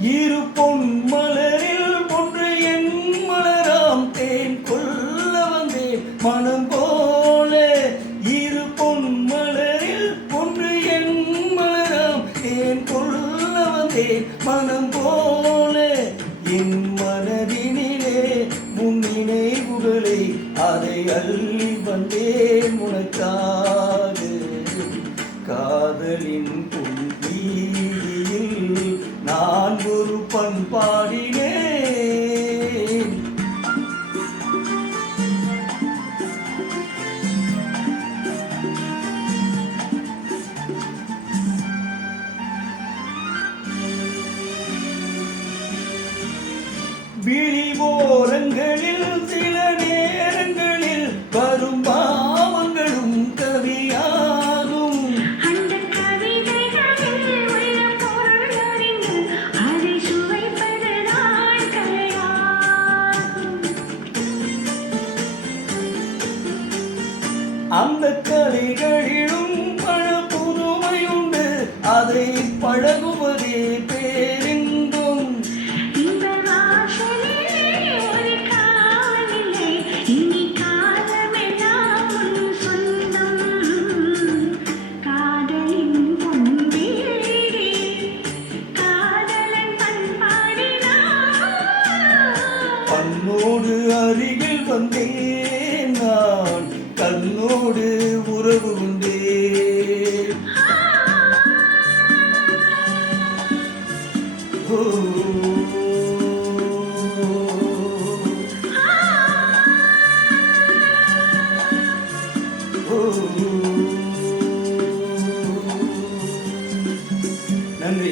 இரு பொன் மலரில் ஒன்று என் மலராம் தேன் கொல்ல வந்தேன் மனம் போல. இரு பொன் மலரில் ஒன்று என் மலராம் தேன் கொல்ல வந்தேன் மனம் போல. என் மனதினிலே உன் நினைவுகளை அதை அள்ளி வந்தேன் உனக்காக. காதலின் வீதியில் நான் ஒரு பண்பாடினேன். விழிவோரங்களில் சில நேரங்களில் வரும் பாவங்களும் கவியாகும். அந்த கவிதைகளில் உள்ள பொருள் அறிந்து அதை சுவைப்பதுதான் கலையாகும். அந்த கலைகளிலும் பல புதுமையுண்டு, அதை பழகுவதே பேரின்பம். இந்த வாசலிலே ஒரு காவலில்லை, இனி காலமெல்லாம் உன் சொந்தம். காதலின் பொன்வீடே, காதலன் பண்பாடினான். பண்ணோடு அருகில் வந்தேன் நான், கண்ணோடு உறவு கொண்டேன். ஓ, ஓ, நன்றி.